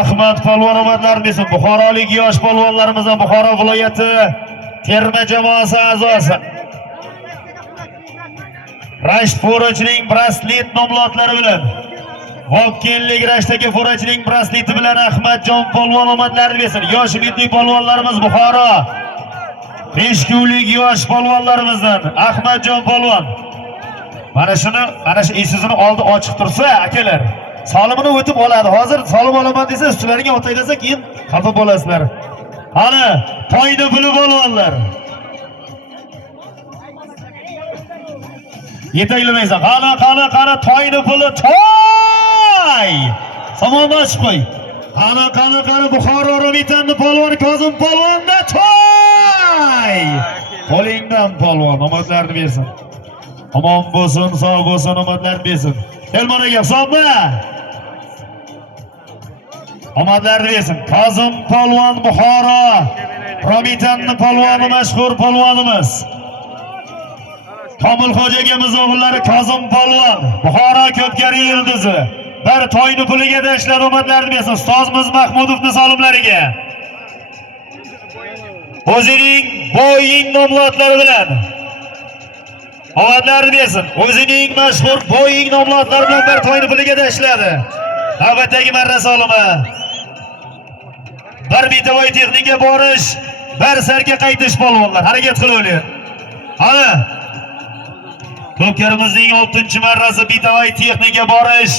Ahmad polvon omadlarini bersin. Buxorolik yosh polvonlarimizdan Buxoro viloyati terma jamoasi a'zosi. Rashid Forachining braslet nomlotlari bilan Vokillik Rashdagi Forachining brasleti bilan Ahmadjon polvon omadlarini bersin. Yosh milliy polvonlarimiz Buxoro 5 kunlik yosh polvonlarimizdan Ahmadjon polvon. Mana shu Isuzuni oldi ochiq tursa, akalar, solimini o'tib oladi. Hozir solim olaman desa, ustilariga o'taylasa, keyin xafa bo'lasizlar. Qani, toyni puli polvonlar. Yetaklamaysan. Qani, toyni puli toy. Somon ochib qo'y. Qani, Buxoro Romitanni polvoni Kozim polvonda toy. Qo'lingdan polvon omadlarini bersin. Omon bo'lsin, sog' bo'lsin, omadlarini bersin. Kelmonaga hisobda. Omadlarini bersin. Kozim polvon Buxoro Romitanni polvoni mashhur polvonimiz. Komilxo'ja akamiz o'g'illari Kozim polvon Buxoro Ko'pkari yulduzi. Bir toyni puliga tashlab omadlarini bersin. Ustozimiz Mahmudovning solimlariga. O'zining Boeing nomlotlari bilan omadlarini bersin. O'zining mashhur Boeing nomlotlari bilan bir toyni puliga tashladi. Navbatdagi marra solimi. Bir bitovoy texnika borish, bir sarga qaytish polvonlar. Harakat qilavering. Ana Ko'pkarimizning 6-marrasi bitovoy texnika borish,